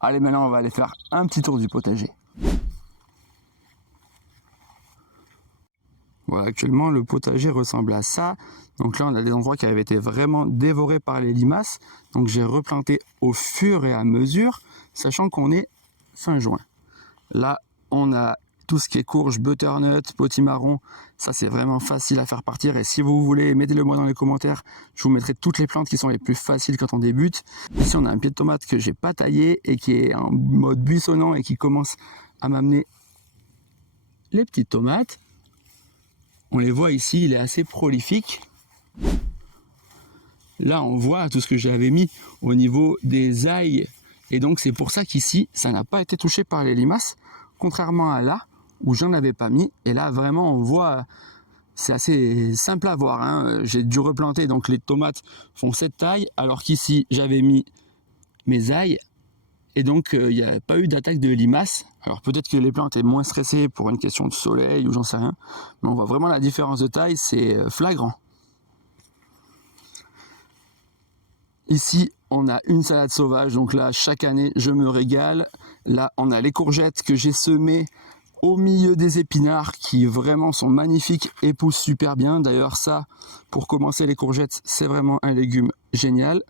Allez, maintenant on va aller faire un petit tour du potager. Voilà, actuellement le potager ressemble à ça. Donc là on a des endroits qui avaient été vraiment dévorés par les limaces. Donc j'ai replanté au fur et à mesure, sachant qu'on est fin juin. Là on a tout ce qui est courge, butternut, potimarron. Ça c'est vraiment facile à faire partir. Et si vous voulez, mettez-le moi dans les commentaires. Je vous mettrai toutes les plantes qui sont les plus faciles quand on débute. Ici on a un pied de tomate que j'ai pas taillé et qui est en mode buissonnant et qui commence à m'amener les petites tomates. On les voit ici, il est assez prolifique. Là, on voit tout ce que j'avais mis au niveau des ailes. Et donc, c'est pour ça qu'ici, ça n'a pas été touché par les limaces. Contrairement à là, où j'en avais pas mis. Et là, vraiment, on voit, c'est assez simple à voir, hein. J'ai dû replanter, donc les tomates font cette taille. Alors qu'ici, j'avais mis mes ailes. Et donc, il n'y a pas eu d'attaque de limaces. Alors peut-être que les plantes étaient moins stressées pour une question de soleil ou j'en sais rien. Mais on voit vraiment la différence de taille, c'est flagrant. Ici, on a une salade sauvage. Donc là, chaque année, je me régale. Là, on a les courgettes que j'ai semées au milieu des épinards qui vraiment sont magnifiques et poussent super bien. D'ailleurs, ça, pour commencer les courgettes, c'est vraiment un légume génial.